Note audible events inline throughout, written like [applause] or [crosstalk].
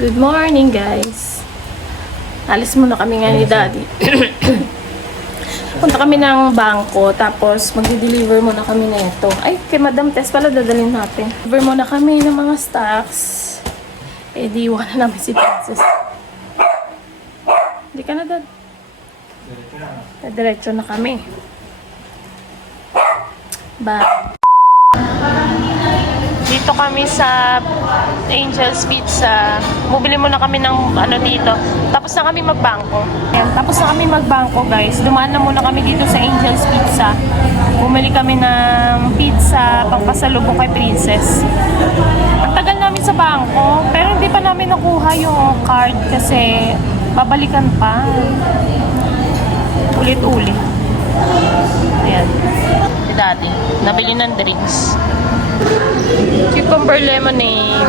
Good morning, guys. Alis muna kami nga ni Daddy. [coughs] Punta kami ng bangko, tapos magdi-deliver muna kami na ito. Ay, kay Madam Tess pala dadalhin natin. Deliver muna kami ng mga stocks. Eh, di iwan na namin si Princess. Hindi ka na, Dad. Diretso na kami. Bye. Dito kami sa Angel's Pizza. Bumili muna kami ng ano dito. Tapos na kami magbangko. Ayan, tapos na kami magbangko guys. Dumaan na muna kami dito sa Angel's Pizza. Bumili kami ng pizza pangpasalubong kay Princess. Ang tagal namin sa bangko, pero hindi pa namin nakuha yung card kasi babalikan pa. Ulit-ulit. Ayan. Daddy, nabili ng drinks. Cucumber lemonade.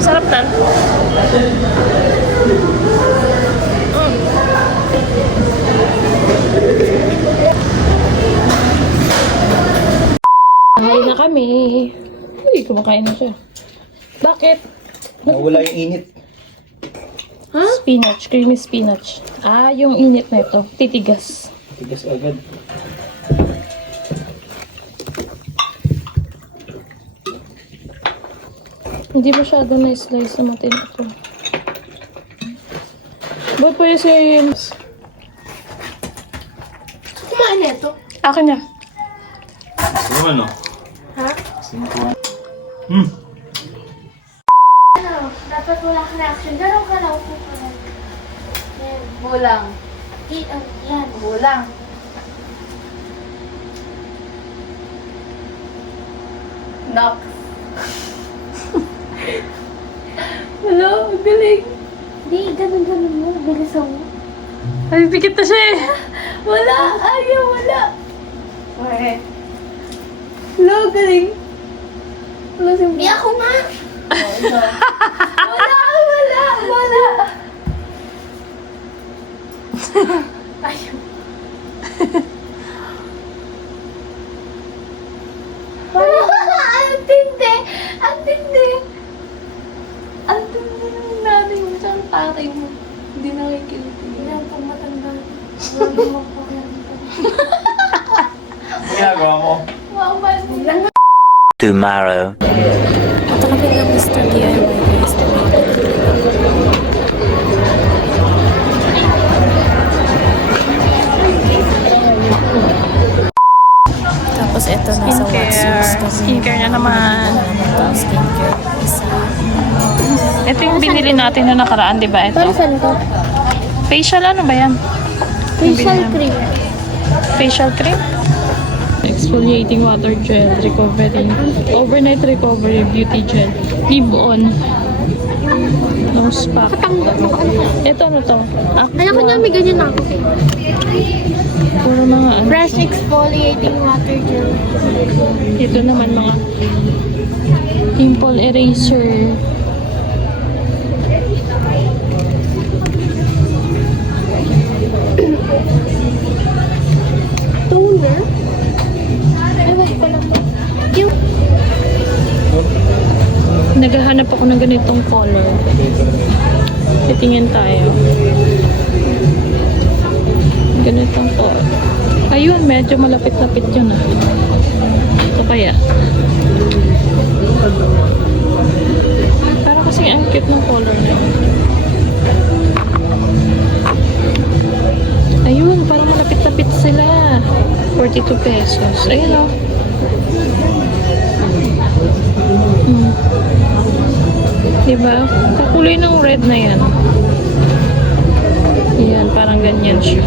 Sarap na. Mm. Kain na kami. Uy, kumakain na siya. Bakit? Nawala yung init. Ha? Spinach, creamy spinach. Ah, yung init na ito. Titigas. Tigas agad. Hindi masyado na-slice na matin ito. Ba't pwede siya yun? Kumain na ito. Akin niya. Ano ano? Ha? Simple. Hmm. Ano? Dapat wala kang reaction. Gano'n ka na upo ka lang. Yan. Bulang. Di, ah, yan. Bulang. Knock. Hello, galing. Di, ganun ganun mo. Bilisan mo. Ay, pikit na siya eh. [laughs] Wala! Ayaw, wala! Okay. Hello, galing. Wala si Di ako nga! wala! Wala! Wala! [laughs] Ayaw. [laughs] Wala! Ang tindi! Ang tindi! Ang tindi ng nanay mo sa tatay mo. Hindi nakikinig. Hindi ako matanda. Wala mo pa Ginagawa mo? Tomorrow. Ito kami ng Mr. DIY guys. Tapos ito na sa Watsons kami. Skincare na naman. Ito, skincare. Isa. Ito yung binili natin na nakaraan, di ba? Ito. Facial ano ba yan? Facial cream. Facial cream? Exfoliating water gel, recovery, overnight recovery beauty gel, leave on, nose pack. Ito ano to? Aqua. Alam ko niya, may ganyan ako. Puro mga ano. Fresh exfoliating water gel. Ito naman mga pimple eraser. Naghahanap ako ng ganitong color. Titingin tayo. Ganitong to. Ayun, medyo malapit-lapit yun ah. Ito kaya. Pero kasi ang cute ng color niya. Ayun, parang malapit-lapit sila. 42 pesos. Ayun oh. Diba? Kakulay ng red na yan. Yan, parang ganyan siya.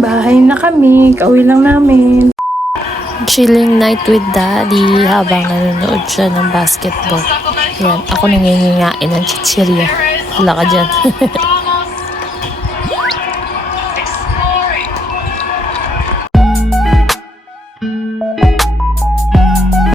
Bahay na kami. Kauwi lang namin. Chilling night with daddy habang nanonood siya ng basketball. Yan, ako nangingingain ng chichirya. Wala ka dyan. [laughs]